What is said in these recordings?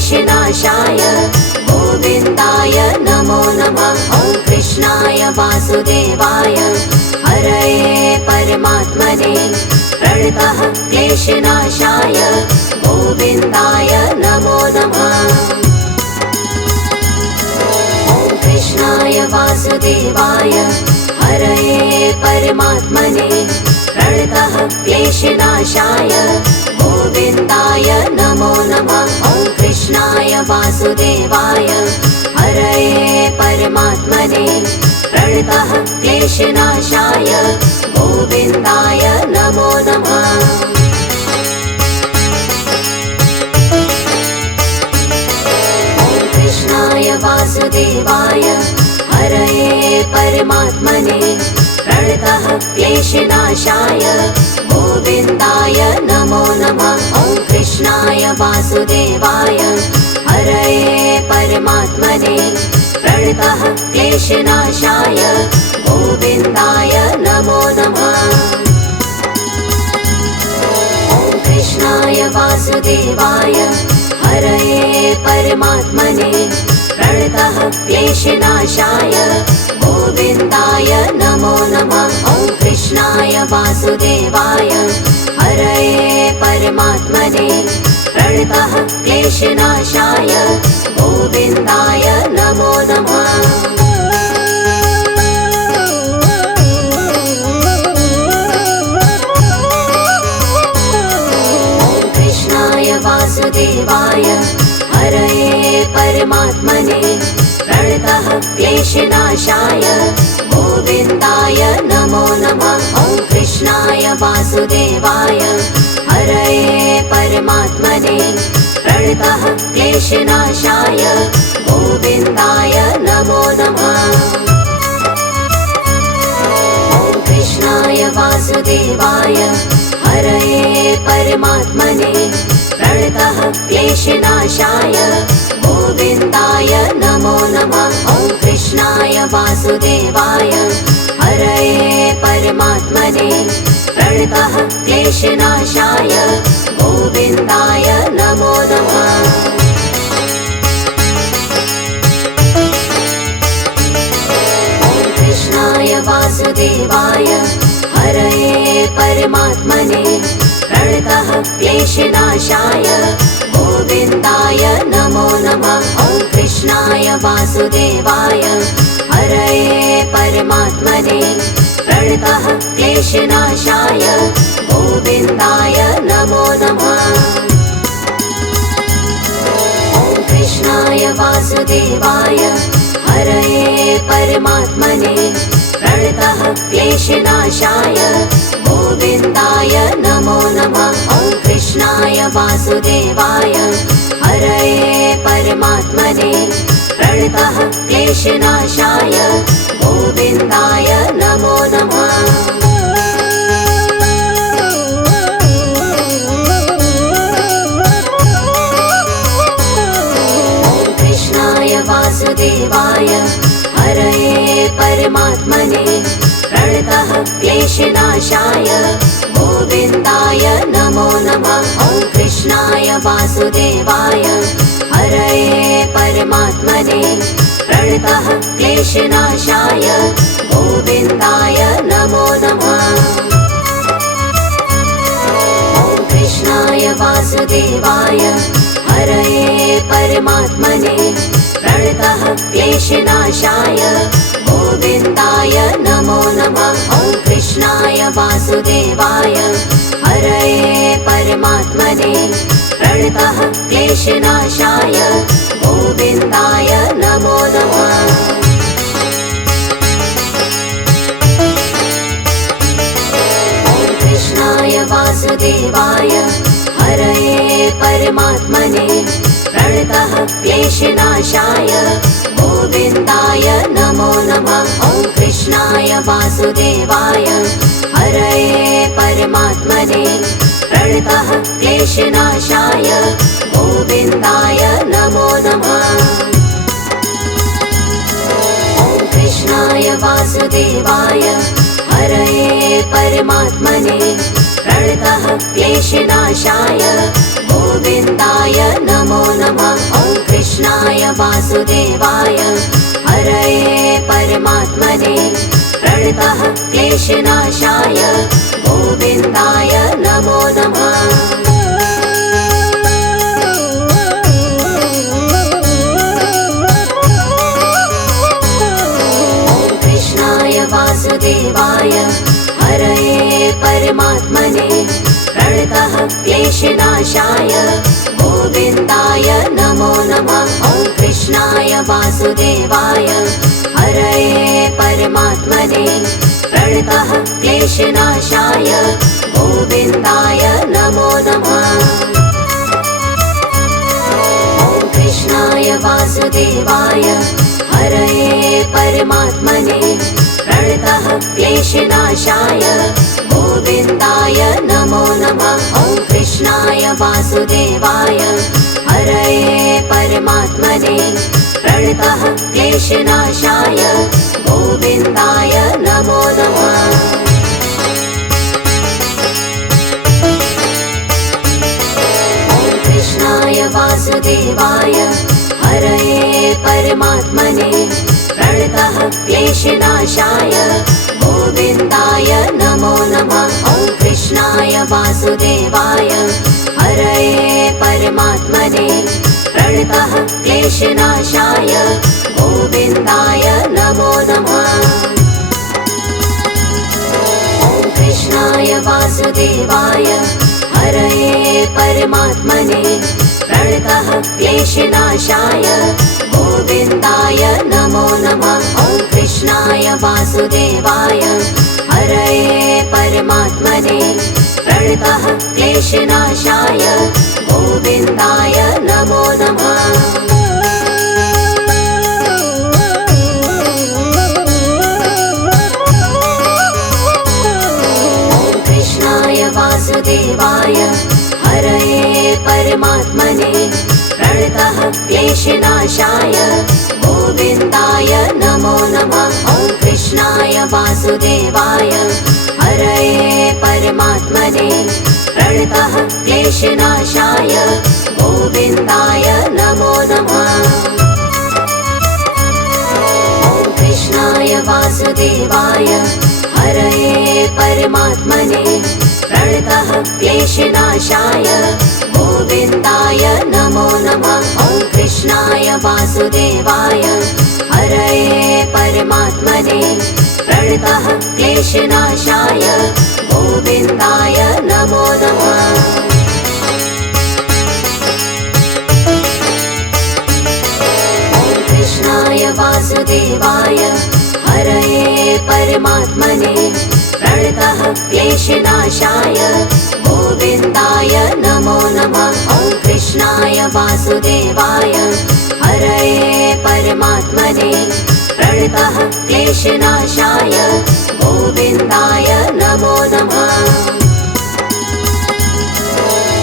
क्लेशनाशाय गोविन्दाय नमो नमः। ॐ कृष्णाय वासुदेवाय हरये परमात्मने प्रणतः क्लेशनाशाय गोविन्दाय नमो नमः। ॐ कृष्णाय वासुदेवाय हरये परमात्मने प्रणतः क्लेशनाशाय गोविन्दाय नमो नमः। ॐ कृष्णाय वासुदेवाय हरये परमात्मने प्रणतः क्लेशनाशाय गोविन्दाय नमो नमः। ॐ कृष्णाय वासुदेवाय हरये परमात्मने प्रणतः क्लेशनाशाय गोविन्दाय नमो नमः। ॐ कृष्णाय वासुदेवाय हरये परमात्मने प्रणतः क्लेशनाशाय गोविन्दाय नमो नमः। ॐ कृष्णाय वासुदेवाय हरये परमात्मने प्रणतः क्लेशनाशाय गोविन्दाय नमो नमः। ॐ कृष्णाय वासुदेवाय हरये परमात्मने प्रणतः क्लेशनाशाय गोविन्दाय नमो नमः। ॐ कृष्णाय वासुदेवाय हरये परमात्मने प्रणतः क्लेशनाशाय गोविन्दाय नमो नमः। ॐ कृष्णाय वासुदेवाय हरये परमात्मने प्रणतः क्लेशनाशाय गोविन्दाय नमो नमः। ॐ कृष्णाय वासुदेवाय हरये परमात्मने प्रणतः क्लेशनाशाय गोविन्दाय नमो नमः। ॐ कृष्णाय वासुदेवाय हरये परमात्मने प्रणतः क्लेशनाशाय गोविन्दाय नमो नमः। ॐ कृष्णाय वासुदेवाय हरये परमात्मने प्रणतः क्लेशनाशाय गोविन्दाय नमो नमः। ॐ कृष्णाय वासुदेवाय हरये परमात्मने प्रणतः क्लेशनाशाय गोविन्दाय नमो नमः। ॐ कृष्णाय वासुदेवाय हरये परमात्मने प्रणतः क्लेशनाशाय गोविन्दाय नमो नमः। ॐ कृष्णाय वासुदेवाय हरये परमात्मने प्रणतः क्लेशनाशाय गोविन्दाय नमो नमः। ॐ कृष्णाय वासुदेवाय हरये परमात्मने प्रणतः क्लेशनाशाय गोविन्दाय नमो नमः। ॐ कृष्णाय वासुदेवाय हरये परमात्मने प्रणतः क्लेशनाशाय गोविन्दाय नमो नमः। ॐ कृष्णाय वासुदेवाय हरये परमात्मने प्रणतः क्लेशनाशाय गोविन्दाय नमो नमः। ॐ कृष्णाय वासुदेवाय हरये परमात्मने प्रणतः क्लेशनाशाय गोविन्दाय नमो नमः। ॐ कृष्णाय वासुदेवाय हरये परमात्मने प्रणतः क्लेशनाशाय गोविन्दाय नमो नमः। ॐ कृष्णाय वासुदेवाय हरये परमात्मने प्रणतः क्लेशनाशाय गोविन्दाय नमो नमः। ॐ कृष्णाय वासुदेवाय हरये परमात्मने प्रणतः क्लेशनाशाय गोविन्दाय नमो नमः। वासुदेवाय हरये परमात्मने प्रणतः क्लेशनाशाय गोविन्दाय नमो नमः। वासुदेवाय हरये परमात्मने प्रणतः क्लेशनाशाय गोविन्दाय नमो नमः। ॐ कृष्णाय वासुदेवाय हरये परमात्मने प्रणतः क्लेशनाशाय गोविन्दाय नमो नमः। ॐ कृष्णाय वासुदेवाय हरये परमात्मने प्रणतः क्लेशनाशाय गोविन्दाय नमो नमः। ॐ कृष्णाय वासुदेवाय हरये परमात्मने प्रणतः क्लेशनाशाय गोविन्दाय नमो नमः। ॐ कृष्णाय वासुदेवाय हरये परमात्मने प्रणतः क्लेशनाशाय गोविन्दाय नमो नमः। ॐ कृष्णाय वासुदेवाय हरये परमात्मने प्रणतः क्लेशनाशाय गोविन्दाय नमो नमः। ॐ कृष्णाय वासुदेवाय हरये परमात्मने प्रणतः क्लेशनाशाय गोविन्दाय नमो नमः। ॐ कृष्णाय वासुदेवाय हरये परमात्मने प्रणतः क्लेशनाशाय गोविन्दाय नमो नमः। ॐ कृष्णाय वासुदेवाय हरये परमात्मने प्रणतः क्लेशनाशाय गोविन्दाय नमो नमः। ॐ कृष्णाय वासुदेवाय हरये परमात्मने प्रणतः क्लेशनाशाय गोविन्दाय नमो नमः। ॐ कृष्णाय वासुदेवाय हरये परमात्मने प्रणतः क्लेशनाशाय गोविन्दाय नमो नमः। ॐ कृष्णाय वासुदेवाय हरये परमात्मने प्रणतः क्लेशनाशाय गोविन्दाय नमो नमः। ॐ कृष्णाय वासुदेवाय हरये परमात्मने प्रणतः क्लेशनाशाय गोविन्दाय नमो नमः। ॐ कृष्णाय वासुदेवाय हरये परमात्मने प्रणतः क्लेशनाशाय गोविन्दाय नमो नमः।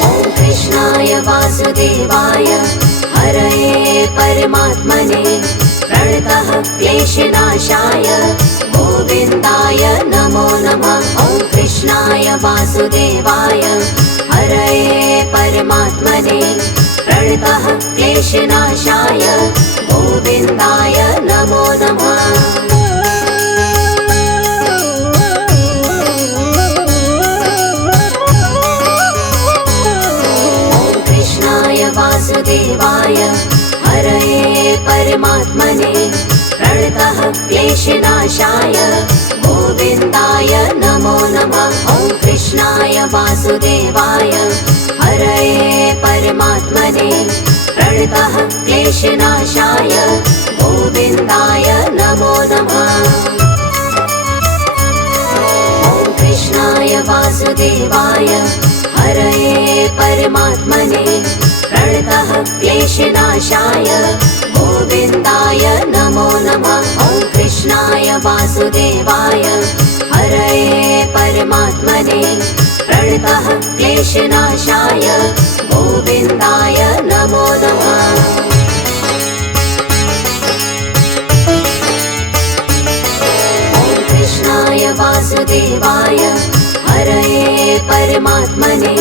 ॐ कृष्णाय वासुदेवाय हरये परमात्मने प्रणतः क्लेशनाशाय गोविन्दाय नमो नमः। ॐ कृष्णाय वासुदेवाय हरये परमात्मने प्रणतः क्लेशनाशाय गोविन्दाय नमो नमः। ॐ कृष्णाय वासुदेवाय हरये परमात्मने प्रणतः क्लेशनाशाय गोविन्दाय नमो नमः। ॐ कृष्णाय वासुदेवाय हरये परमात्मने प्रणतः क्लेशनाशाय गोविन्दाय नमो नमः। ॐ कृष्णाय वासुदेवाय हरये परमात्मने प्रणतः क्लेशनाशाय गोविन्दाय नमो नमः। ॐ कृष्णाय वासुदेवाय हरये परमात्मने प्रणतः क्लेशनाशाय गोविन्दाय नमो नमः। ॐ कृष्णाय वासुदेवाय हरये परमात्मने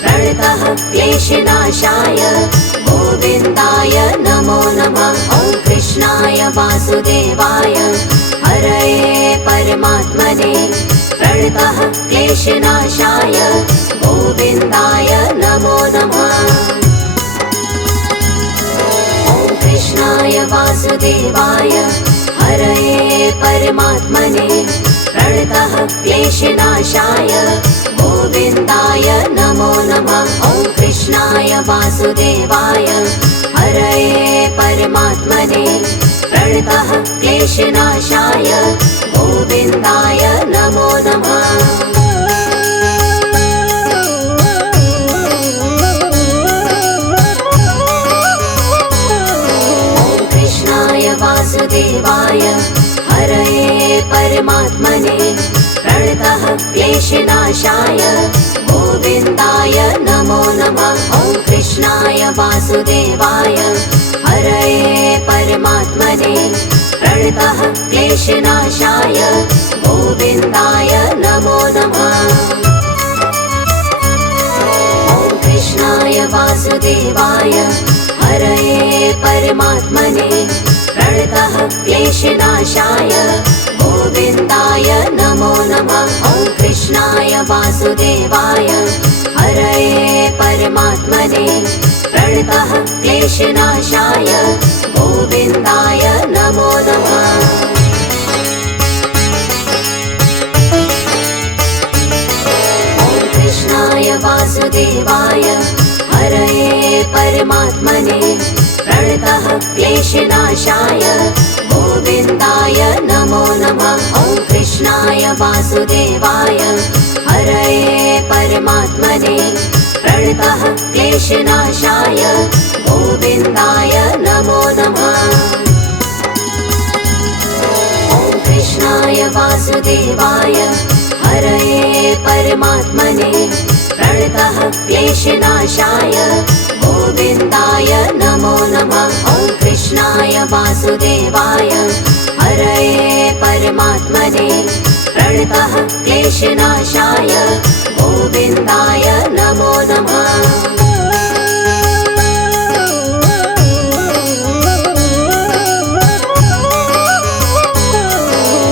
प्रणतः क्लेशनाशाय गोविन्दाय नमो नमः। वासुदेवाय हरये परमात्मने प्रणतः क्लेशनाशाय गोविन्दाय नमो नमः। ॐ कृष्णाय वासुदेवाय हरये परमात्मने प्रणतः क्लेशनाशाय गोविन्दाय नमो नमः। ॐ कृष्णाय वासुदेवाय हरये परमात्मने प्रणतः क्लेशनाशाय गोविन्दाय नमो नमः। ॐ कृष्णाय वासुदेवाय हरये परमात्मने प्रणतः क्लेशनाशाय गोविन्दाय नमो नमः। ॐ कृष्णाय वासुदेवाय हरये परमात्मने प्रणतः क्लेशनाशाय गोविन्दाय नमो नमः। ॐ कृष्णाय वासुदेवाय हरये परमात्मने प्रणतः क्लेशनाशाय गोविन्दाय नमो नमः। ॐ कृष्णाय वासुदेवाय हरये परमात्मने प्रणतः क्लेशनाशाय गोविन्दाय नमो नमः। ॐ कृष्णाय वासुदेवाय हरये परमात्मने प्रणतः क्लेशनाशाय गोविन्दाय नमो नमः। ॐ कृष्णाय वासुदेवाय हरये परमात्मने प्रणतः क्लेशनाशाय गोविन्दाय नमो नमः। ॐ कृष्णाय वासुदेवाय हरये परमात्मने प्रणतः क्लेशनाशाय गोविन्दाय नमो नमः। ॐ कृष्णाय वासुदेवाय हरये परमात्मने प्रणतः क्लेशनाशाय गोविन्दाय नमो नमः।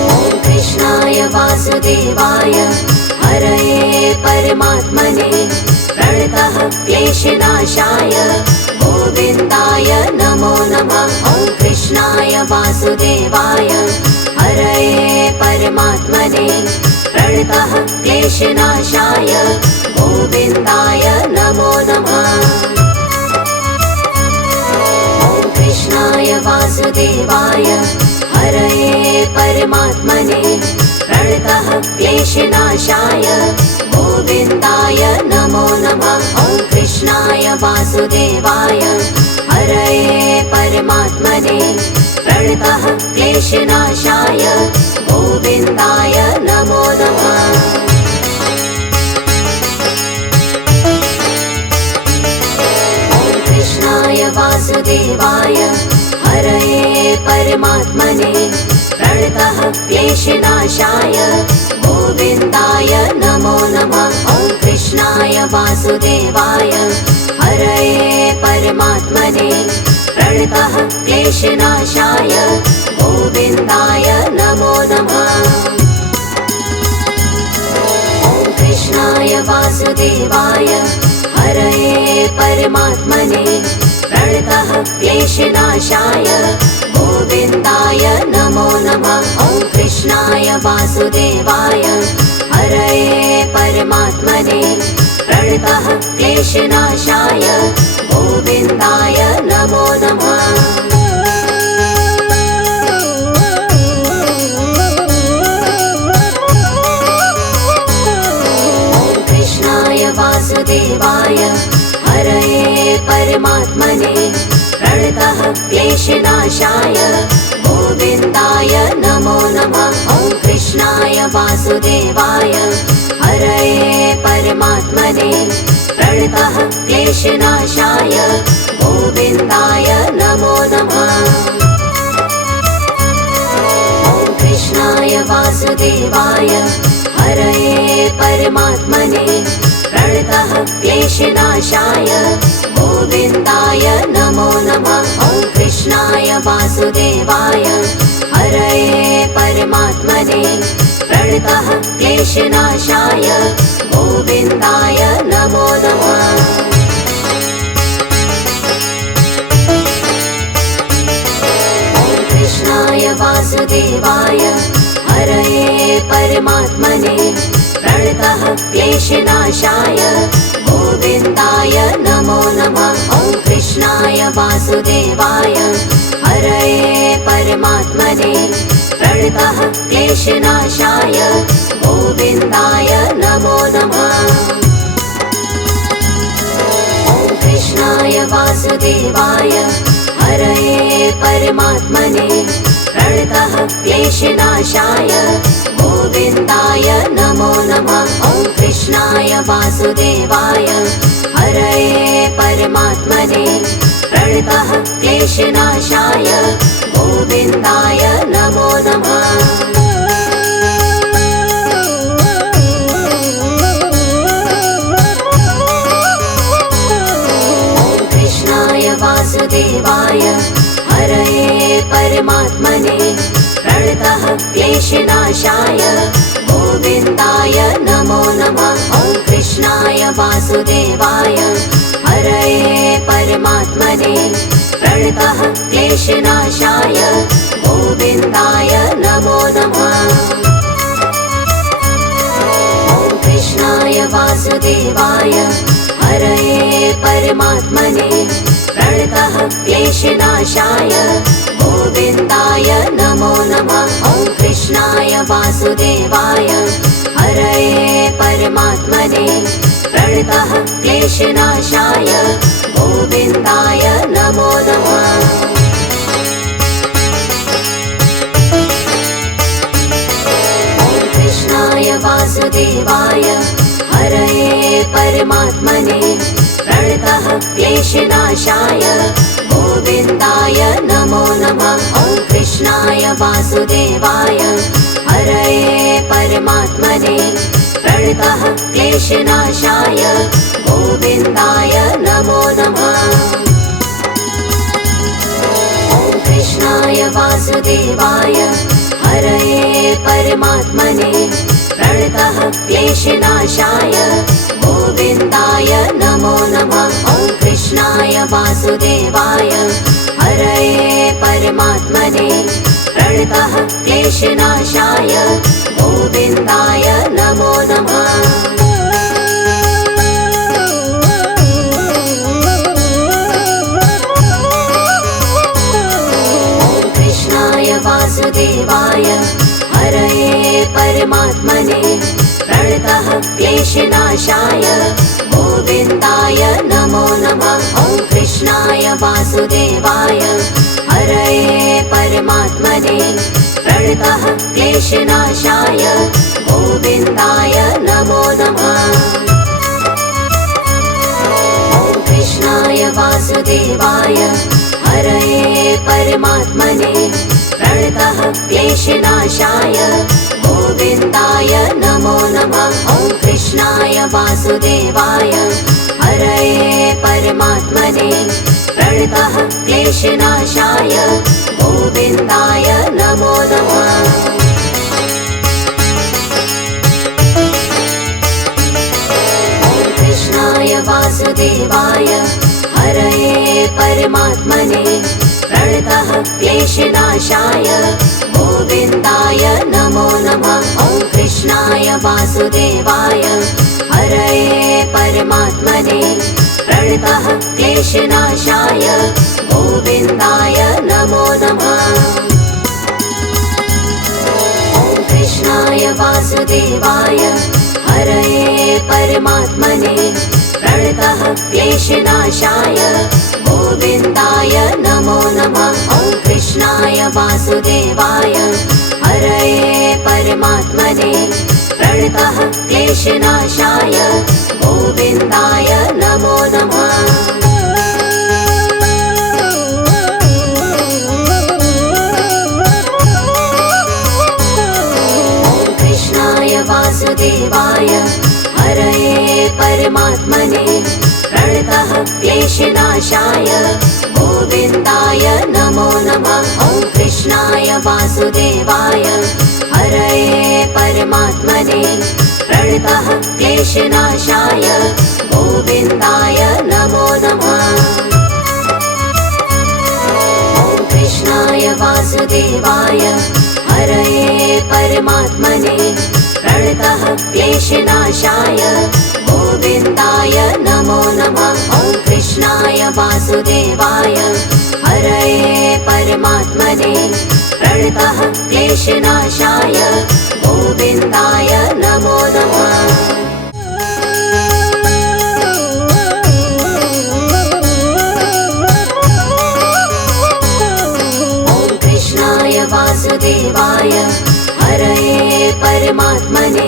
ॐ कृष्णाय वासुदेवाय हरये परमात्मने प्रणतः क्लेशनाशाय गोविन्दाय नमो नमः। ॐ कृष्णाय वासुदेवाय हरये परमात्मने प्रणतः क्लेशनाशाय गोविन्दाय नमो नमः। ॐ कृष्णाय वासुदेवाय हरये परमात्मने प्रणतः क्लेशनाशाय गोविन्दाय नमो नमः। ॐ कृष्णाय वासुदेवाय हरये परमात्मने प्रणतः क्लेशनाशाय गोविन्दाय नमो नमः। ॐ कृष्णाय वासुदेवाय हरये परमात्मने प्रणतः क्लेशनाशाय गोविन्दाय नमो नमः। ॐ कृष्णाय वासुदेवाय हरये परमात्मने प्रणतः क्लेशनाशाय गोविन्दाय नमो नमः। ॐ कृष्णाय वासुदेवाय हरये परमात्मने प्रणतः क्लेशनाशाय गोविन्दाय नमो नमः। ॐ कृष्णाय वासुदेवाय हरये परमात्मने प्रणतः क्लेशनाशाय गोविन्दाय नमो नमः। ॐ कृष्णाय वासुदेवाय हरये परमात्मने प्रणतः क्लेशनाशाय गोविन्दाय नमो नमः। ॐ कृष्णाय वासुदेवाय हरये परमात्मने प्रणतः क्लेशनाशाय गोविन्दाय नमो नमः। ॐ कृष्णाय वासुदेवाय हरये परमात्मने प्रणतः क्लेशनाशाय गोविन्दाय नमो नमः। ॐ कृष्णाय कृष्णाय वासुदेवाय हरये परमात्मने प्रणतः क्लेशनाशाय गोविन्दाय नमो नमः। कृष्णाय वासुदेवाय हरये परमात्मने प्रणतः क्लेशनाशाय गोविन्दाय नमो नमः। ॐ कृष्णाय वासुदेवाय हरये परमात्मने प्रणतः क्लेशनाशाय गोविन्दाय नमो नमः। ॐ कृष्णाय वासुदेवाय हरये परमात्मने प्रणतः क्लेशनाशाय गोविन्दाय नमो नमः। ॐ कृष्णाय वासुदेवाय हरये परमात्मने प्रणतः क्लेशनाशाय गोविन्दाय नमो नमः। वासुदेवाय हरये परमात्मने प्रणतः क्लेशनाशाय गोविन्दाय नमो नमः। ॐ कृष्णाय वासुदेवाय हरये परमात्मने प्रणतः क्लेशनाशाय गोविन्दाय नमो नमः। ॐ कृष्णाय वासुदेवाय हरये परमात्मने प्रणतः क्लेशनाशाय गोविन्दाय नमो नमः। ॐ कृष्णाय वासुदेवाय हरये परमात्मने प्रणतः क्लेशनाशाय गोविन्दाय नमो नमः। ॐ कृष्णाय वासुदेवाय हरये परमात्मने प्रणतः क्लेशनाशाय गोविन्दाय नमो नमः। ॐ कृष्णाय वासुदेवाय हरये परमात्मने प्रणतः क्लेशनाशाय गोविन्दाय नमो नमः। ॐ कृष्णाय वासुदेवाय हरये परमात्मने प्रणतः क्लेशनाशाय गोविन्दाय नमो नमः। ॐ कृष्णाय वासुदेवाय हरये परमात्मने प्रणतः क्लेशनाशाय गोविन्दाय नमो नमः। ॐ कृष्णाय वासुदेवाय हरये परमात्मने प्रणतः क्लेशनाशाय गोविन्दाय नमो नमः। ॐ कृष्णाय वासुदेवाय हरये परमात्मने प्रणतः क्लेशनाशाय गोविन्दाय नमो नमः। ॐ कृष्णाय वासुदेवाय हरये परमात्मने प्रणतः क्लेशनाशाय गोविन्दाय नमो नमः। ॐ कृष्णाय वासुदेवाय हरये परमात्मने प्रणतः क्लेशनाशाय गोविन्दाय नमो नमः। ॐ कृष्णाय वासुदेवाय हरये परमात्मने प्रणतः क्लेशनाशाय गोविन्दाय नमो नमः। ॐ कृष्णाय वासुदेवाय हरये परमात्मने प्रणतः क्लेशनाशाय गोविन्दाय नमो नमः। ॐ कृष्णाय वासुदेवाय हरये परमात्मने प्रणतः क्लेशनाशाय गोविन्दाय नमो नमः। ॐ कृष्णाय वासुदेवाय हरये परमात्मने प्रणतः क्लेशनाशाय गोविन्दाय नमो नमः। ॐ कृष्णाय वासुदेवाय हरये परमात्मने प्रणतः क्लेशनाशाय गोविन्दाय नमो वासुदेवाय हरये परमात्मने प्रणतः क्लेशनाशाय गोविन्दाय नमो नमः। ॐ कृष्णाय वासुदेवाय हरये परमात्मने प्रणतः क्लेशनाशाय गोविन्दाय नमो नमः। ॐ कृष्णाय वासुदेवाय हरये परमात्मने प्रणतः क्लेशनाशाय गोविन्दाय नमो नमः। ॐ कृष्णाय वासुदेवाय हरये परमात्मने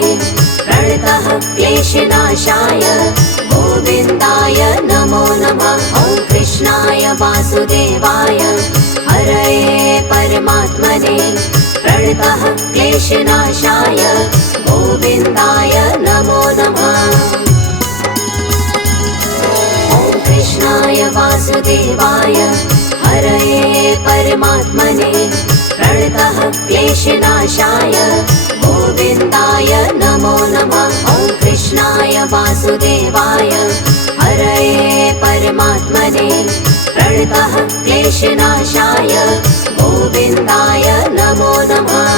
प्रणतः क्लेशनाशाय गोविन्दाय नमो नमः। ॐ कृष्णाय वासुदेवाय हरये परमात्मने प्रणतः क्लेशनाशाय गोविन्दाय नमो नमः। ॐ कृष्णाय वासुदेवाय हरये परमात्मने प्रणतः क्लेशनाशाय गोविन्दाय नमो नमः। ॐ कृष्णाय वासुदेवाय हरये परमात्मने प्रणतः क्लेशनाशाय गोविन्दाय नमो नमः।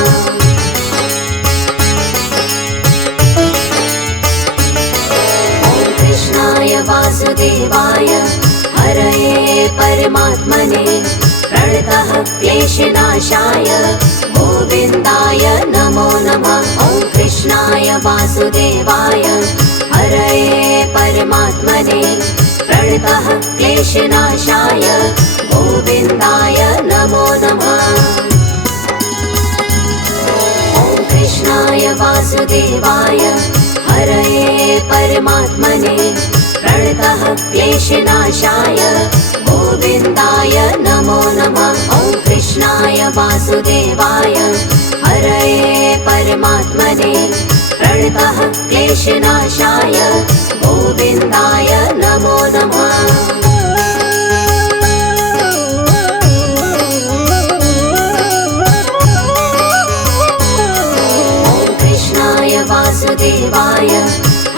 ॐ कृष्णाय वासुदेवाय हरये परमात्मने प्रणतः क्लेशनाशाय गोविन्दाय नमो नमः। ॐ कृष्णाय वासुदेवाय हरये परमात्मने प्रणतः क्लेशनाशाय गोविन्दाय नमो नमः। ॐ कृष्णाय वासुदेवाय हरये परमात्मने प्रणतः क्लेशनाशाय गोविन्दाय नमो नमः। ॐ कृष्णाय वासुदेवाय हरये परमात्मने प्रणतः क्लेशनाशाय गोविन्दाय नमो नमः। ॐ कृष्णाय वासुदेवाय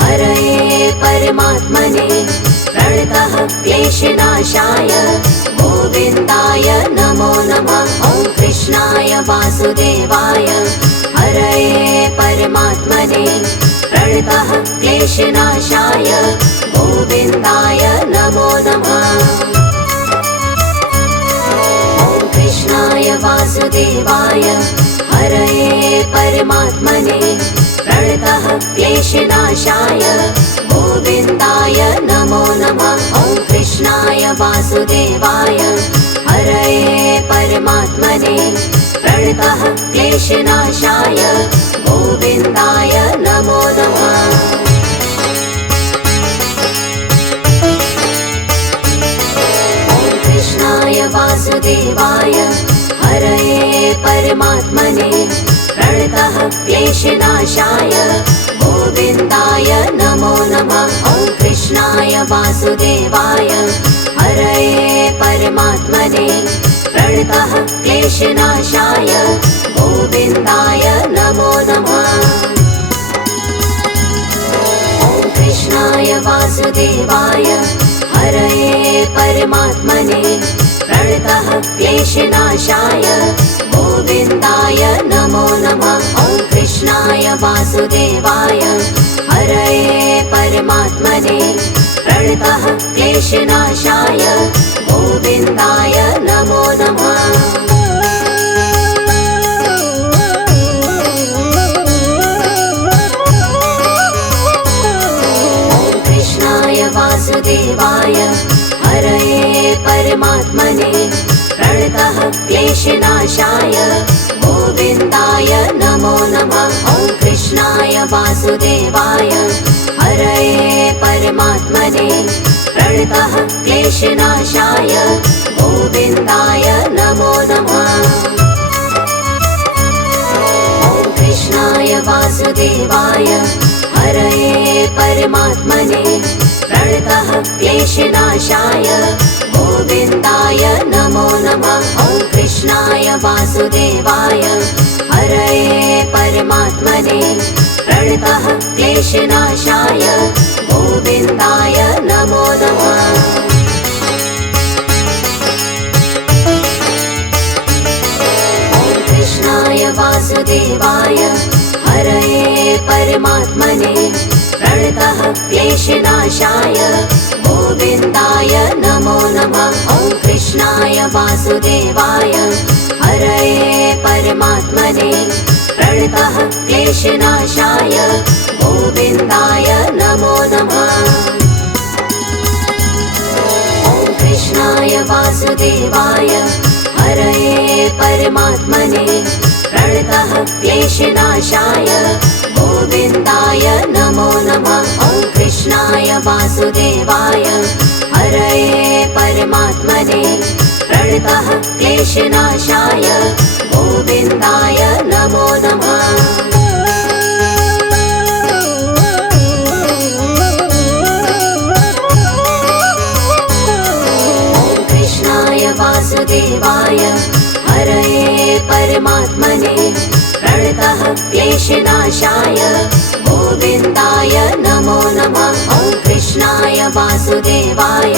हरये परमात्मने प्रणतः क्लेशनाशाय गोविन्दाय नमो नमः। ॐ कृष्णाय वासुदेवाय हरये परमात्मने प्रणतः क्लेशनाशाय गोविन्दाय नमो नमः। ॐ कृष्णाय वासुदेवाय हरये परमात्मने प्रणतः क्लेशनाशाय गोविन्दाय नमो नमः। ॐ कृष्णाय वासुदेवाय हरये परमात्मने प्रणतः क्लेशनाशाय गोविन्दाय नमो नमः। ॐ कृष्णाय वासुदेवाय हरये परमात्मने प्रणतः क्लेशनाशाय गोविन्दाय नमो नमः। ॐ कृष्णाय वासुदेवाय हरये परमात्मने प्रणतः क्लेशनाशाय गोविन्दाय नमो नमः। ॐ कृष्णाय वासुदेवाय हरये परमात्मने प्रणतः क्लेशनाशाय गोविन्दाय नमो नमः। ॐ कृष्णाय वासुदेवाय हरये परमात्मने प्रणतः क्लेशनाशाय गोविन्दाय नमो नमः। ॐ कृष्णाय वासुदेवाय हरये परमात्मने प्रणतः क्लेशनाशाय गोविन्दाय नमो नमः। ॐ कृष्णाय वासुदेवाय हरये परमात्मने प्रणतः क्लेशनाशाय गोविन्दाय नमो नमः। ॐ कृष्णाय वासुदेवाय हरये परमात्मने प्रणतः क्लेशनाशाय गोविन्दाय नमो नमः। ॐ कृष्णाय वासुदेवाय परमात्मने प्रणतः क्लेशनाशाय गोविन्दाय नमो नमः। ॐ कृष्णाय वासुदेवाय हरये परमात्मने प्रणतः क्लेशनाशाय गोविन्दाय नमो नमः। ॐ कृष्णाय वासुदेवाय हरये परमात्मने प्रणतः क्लेशनाशाय गोविन्दाय नमो नमः। ॐ कृष्णाय वासुदेवाय हरये परमात्मने प्रणतः क्लेशनाशाय गोविन्दाय नमो नमः। ॐ कृष्णाय वासुदेवाय हरये परमात्मने प्रणतः क्लेशनाशाय गोविन्दाय नमो नमः। ॐ कृष्णाय वासुदेवाय हरये परमात्मने प्रणतः क्लेशनाशाय गोविन्दाय नमो नमः। ॐ कृष्णाय वासुदेवाय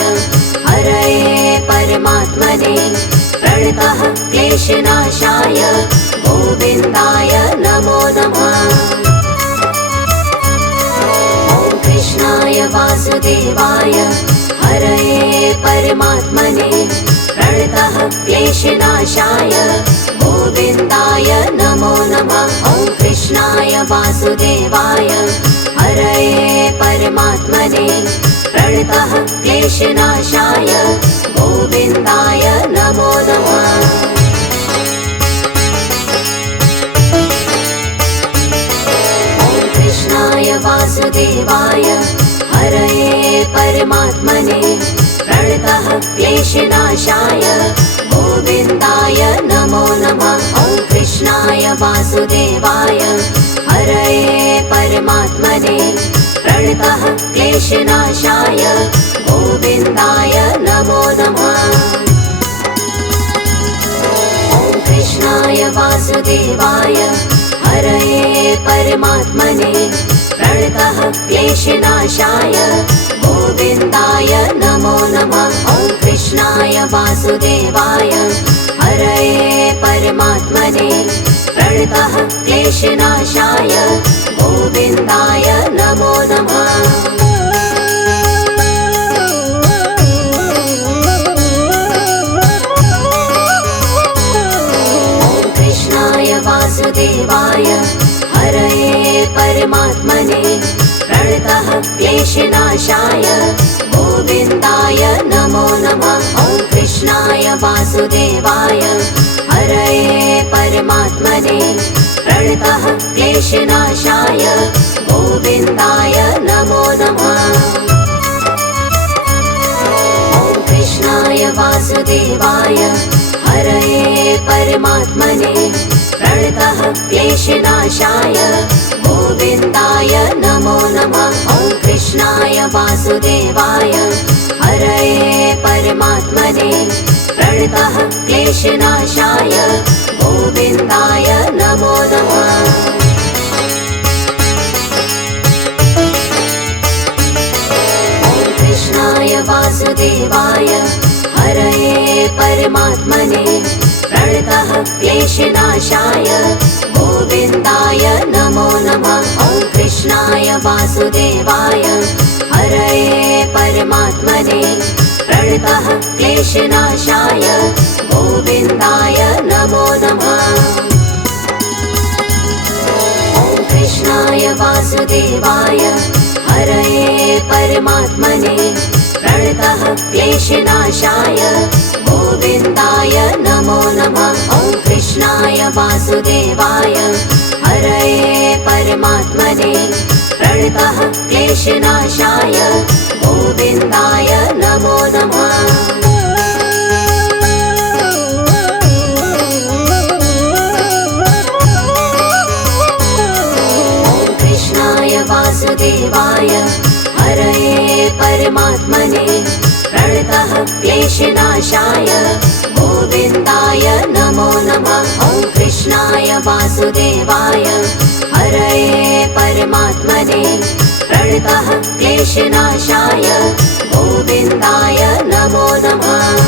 हरये परमात्मने प्रणतः क्लेशनाशाय गोविन्दाय नमो नमः। ॐ कृष्णाय वासुदेवाय हरये परमात्मने प्रणतः क्लेशनाशाय गोविन्दाय नमो नमः। ॐ कृष्णाय वासुदेवाय हरये परमात्मने प्रणतः क्लेशनाशाय गोविन्दाय नमो नमः। ॐ कृष्णाय वासुदेवाय हरये परमात्मने प्रणतः क्लेशनाशाय गोविन्दाय नमो नमः। ॐ कृष्णाय वासुदेवाय हरये परमात्मने प्रणतः क्लेशनाशाय गोविन्दाय नमो नमः। ॐ कृष्णाय वासुदेवाय हरये परमात्मने प्रणतः क्लेशनाशाय गोविन्दाय नमो नमः। ॐ कृष्णाय वासुदेवाय हरये परमात्मने प्रणतः क्लेशनाशाय गोविन्दाय नमो नमः। ॐ कृष्णाय वासुदेवाय हरये परमात्मने प्रणतः क्लेशनाशाय गोविन्दाय नमो नमः। ॐ कृष्णाय वासुदेवाय हरये परमात्मने प्रणतः क्लेशनाशाय गोविन्दाय नमो नमः। ॐ कृष्णाय वासुदेवाय हरये परमात्मने प्रणतः क्लेशनाशाय गोविन्दाय नमो नमः। ॐ कृष्णाय वासुदेवाय हरये परमात्मने प्रणतः क्लेशनाशाय गोविन्दाय नमो नमः। ॐ कृष्णाय वासुदेवाय हरये परमात्मने प्रणतः क्लेशनाशाय गोविन्दाय नमो नमः। ॐ कृष्णाय वासुदेवाय हरये परमात्मने प्रणतः क्लेशनाशाय गोविन्दाय नमो नमः। ॐ कृष्णाय वासुदेवाय हरये परमात्मने प्रणतः क्लेशनाशाय गोविन्दाय नमो नमः। ॐ कृष्णाय वासुदेवाय हरये परमात्मने प्रणतः क्लेशनाशाय गोविन्दाय नमो नमः। ॐ कृष्णाय वासुदेवाय हरये परमात्मने प्रणतः क्लेशनाशाय गोविन्दाय नमो नमः। ॐ कृष्णाय वासुदेवाय परमात्मने प्रणतः क्लेशनाशाय गोविन्दाय नमो नमः।